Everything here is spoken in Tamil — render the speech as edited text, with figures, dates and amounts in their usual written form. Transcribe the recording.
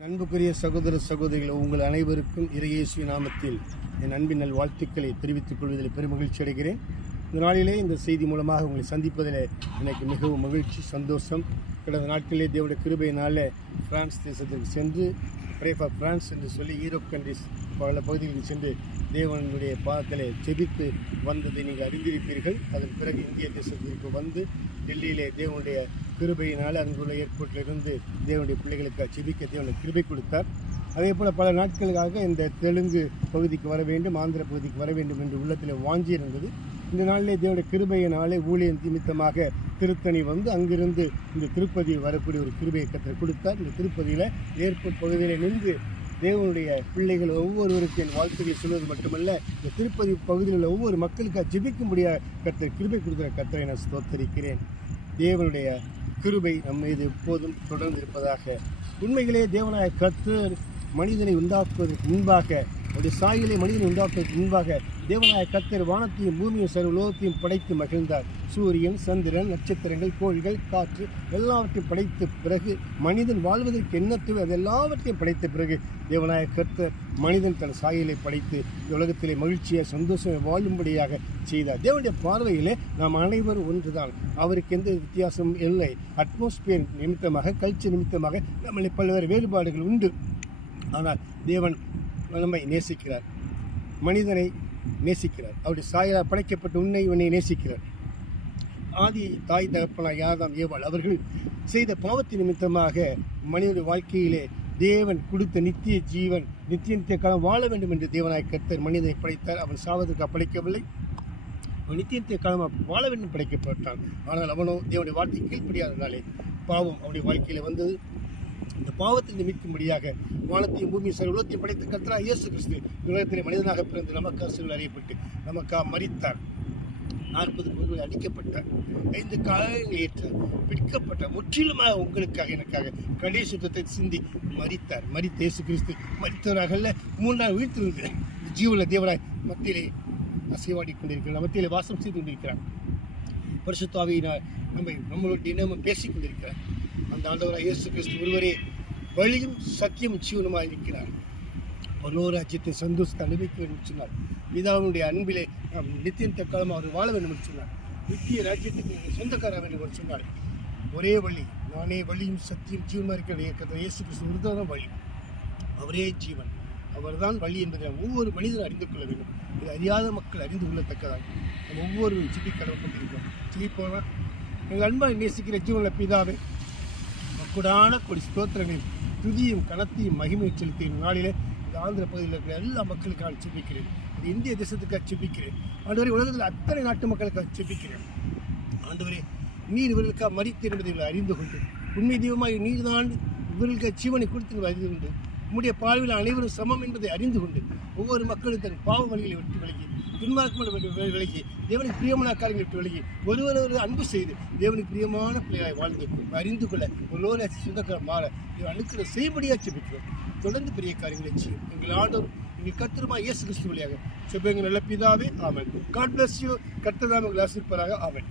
அன்புக்குரிய சகோதர சகோதரிகள், உங்கள் அனைவருக்கும் இறையேசுவின் நாமத்தில் என் அன்பின் நல் வாழ்த்துக்களை தெரிவித்துக் கொள்வதில் பெருமகிழ்ச்சி அடைகிறேன். இந்த நாளிலே இந்த செய்தி மூலமாக உங்களை சந்திப்பதில் எனக்கு மிகவும் மகிழ்ச்சி, சந்தோஷம். கடந்த நாட்களிலே தேவனுடைய கிருபையினால் பிரான்ஸ் தேசத்திற்கு சென்று பிரே ஃபார் பிரான்ஸ் என்று சொல்லி யூரோப் கண்ட்ரிஸ் பல பகுதிகளுக்கு சென்று தேவனுடைய பாதத்திலே ஜெபித்து வந்ததை நீங்கள் அறிந்திருப்பீர்கள். அதன் பிறகு இந்திய தேசத்திற்கு வந்து டெல்லியிலே தேவனுடைய கிருபையினால் அங்குள்ள ஏர்போர்ட்டிலிருந்து தேவனுடைய பிள்ளைகளுக்கு ஜெபிக்க தேவனுடைய கிருபை கொடுத்தார். அதே போல் பல நாட்களுக்காக இந்த தெலுங்கு பகுதிக்கு வர வேண்டும், ஆந்திர பகுதிக்கு வர வேண்டும் என்று உள்ளத்தில் வாஞ்சி இருந்தது. இந்த நாளிலே தேவனுடைய கிருபையினாலே ஊழியன் நிமித்தமாக திருத்தணி வந்து அங்கிருந்து இந்த திருப்பதி வரக்கூடிய ஒரு கிருபையை கர்த்தர் கொடுத்தார். இந்த திருப்பதியில் ஏர்போர்ட் பகுதியில் நின்று தேவனுடைய பிள்ளைகள் ஒவ்வொருவருக்கு என் வாழ்த்துக்களை சொல்வது மட்டுமல்ல, இந்த திருப்பதி பகுதியில் உள்ள ஒவ்வொரு மக்களுக்காக ஜெபிக்கும்படியாக கர்த்தர் கிருபை கொடுக்கிற கர்த்தரை நான் ஸ்தோத்தரிக்கிறேன். தேவனுடைய கிருபை நம் மீது எப்போதும் தொடர்ந்து இருப்பதாக. உண்மையிலே தேவனாய கர்த்தர் மனிதனை உண்டாக்குவதற்கு முன்பாக, அவருடைய சாயலை மனிதனை உண்டாக்குவதற்கு முன்பாக தேவனாய கர்த்தர் வானத்தையும் பூமியும் சர்வ உலகத்தையும் படைத்து மகிழ்ந்தார். சூரியன், சந்திரன், நட்சத்திரங்கள், கோள்கள், காற்று எல்லாவற்றையும் படைத்த பிறகு மனிதன் வாழ்வதற்கு என்ன தேவை அதெல்லாவற்றையும் படைத்த பிறகு தேவனாய கர்த்தர் மனிதன் தன் சாயலை படைத்து உலகத்திலே மகிழ்ச்சியாக சந்தோஷமாக வாழும்படியாக செய்தார். தேவனுடைய பார்வையிலே நாம் அனைவரும் ஒன்றுதான். அவருக்கு எந்த வித்தியாசமும் இல்லை. அட்மாஸ்பியர் நிமித்தமாக, கல்ச்சர் நிமித்தமாக நம்மளை பல்வேறு வேறுபாடுகள் உண்டு. ஆனால் தேவன் நம்மை நேசிக்கிறார், மனிதனை நேசிக்கிறார். அவருடைய சாயலால் படைக்கப்பட்ட உன்னை இவனை நேசிக்கிறார். ஆதி தாய் தகப்பனாய் ஆதாம் ஏவாள் அவர்கள் செய்த பாவத்தின் நிமித்தமாக மனிதனுடைய வாழ்க்கையிலே தேவன் கொடுத்த நித்திய ஜீவன், நித்திய காலம் வாழ வேண்டும் என்று தேவனாய் கர்த்தர் மனிதனை படைத்தார். அவன் சாவதற்கு படைக்கவில்லை, அவன் நித்திய காலமாக வாழ வேண்டும் படைக்கப்பட்டான். ஆனால் அவனோ தேவனுடைய வார்த்தை கீழ்ப்படியாதனாலே பாவம் அவனுடைய வாழ்க்கையில் வந்தது. இந்த பாவத்தை நிமிக்கும்படியாக வானத்தையும் பூமியும் சர்வ உலகத்தையும் படைத்த கர்த்தராகிய இயேசு கிறிஸ்து உலகத்திலே மனிதனாக பிறந்து நமக்காக சிலுவையில் அறியப்பட்டு நமக்காக மரித்தார். 40 கொண்டு அடிக்கப்பட்டார். 5 காயங்கள் ஏற்றார், பிடிக்கப்பட்டார். முற்றிலுமாக உங்களுக்காக எனக்காக கடைசி சுத்தத்தை சிந்தி மரித்தார். மரித்த இயேசு கிறிஸ்து மரித்தவராகல்ல, 3 நாள் உயிர்த்தெழுந்து ஜீவனுள்ள தேவனாய் மத்தியிலே அசைவாடி கொண்டிருக்கிறார், மத்தியிலே வாசம் செய்து கொண்டிருக்கிறார். பரிசுத்த ஆவியினால் நம்மளோட தினமும் பேசிக் கொண்டிருக்கிறார். அந்த ஆண்டவராக இயேசு கிறிஸ்து ஒருவரே வழியும் சத்தியம் ஜீவனுமாக இருக்கிறார். பரலோகராஜ்யத்தின் சந்தோஷத்தை அனுபவிக்க வேண்டும் என்று சொன்னார். பிதாவுடைய அன்பிலே நாம் நித்திய காலம் அவர் வாழ வேண்டும் என்று சொன்னார். நித்திய ராஜ்யத்துக்கு சொந்தக்கார வேண்டும் என்று சொன்னார். ஒரே வழி, நானே வழியும் சத்தியம் ஜீவனுமாக இருக்கிற இயேசு கிறிஸ்து ஒருதான் வழி, அவரே ஜீவன், அவர்தான் வழி என்பதை ஒவ்வொரு மனிதரும் அறிந்து கொள்ள வேண்டும். இது அறியாத மக்கள் அறிந்து கொள்ளத்தக்கதாக நம்ம ஒவ்வொரு சிட்டி கடவுள் கொண்டிருக்கிறோம். சிரிப்போனா எங்கள் அன்பாக நேசிக்கிற ஜீவன பிதாவே, கொடான கொடி ஸ்தோத்திரங்களையும் துதியும் கனத்தையும் மகிமையை செலுத்திய நாளிலே இந்த ஆந்திர பகுதியில் இருக்கிற எல்லா மக்களுக்காக செபிக்கிறேன். இந்த இந்திய தேசத்துக்காக செபிக்கிறேன். ஆண்டவரே, உலகத்தில் அத்தனை நாட்டு மக்களுக்காக செபிக்கிறேன். ஆண்டவரே, நீர் இவர்களுக்காக மரித்து என்பதை இவர்கள் அறிந்து கொண்டு, உண்மை தெய்வமாக நீர் தான் இவர்களுக்கு ஜீவனை கொடுத்து அறிந்து கொண்டு, உம்முடைய பார்வையில் அனைவரும் சமம் என்பதை அறிந்து கொண்டு, ஒவ்வொரு மக்களும் தன் பாவ வழிகளை விட்டு விலகி, துன்மார்க்கமான விலகி, தேவனுக்கு பிரியமான காரியங்களை விட்டு விலகி, ஒருவர் அன்பு செய்து தேவனுக்கு பிரியமான பிள்ளைகளை வாழ்ந்து அறிந்து கொள்ள ஒரு சொந்தக்காரம் மாற அனுக்கிற செய்யபடியாக செபிக்கிறோம். தொடர்ந்து பெரிய காரியங்களை செய்யும் எங்கள் ஆண்டவர் எங்கள் கர்த்தருமா இயேசு கிறிஸ்து வழியாக செபங்க நல்ல பிதாவே, ஆமென். God bless you. கர்த்தர் தாம் உங்களை ஆசீர்வதிப்பாராக. ஆமென்.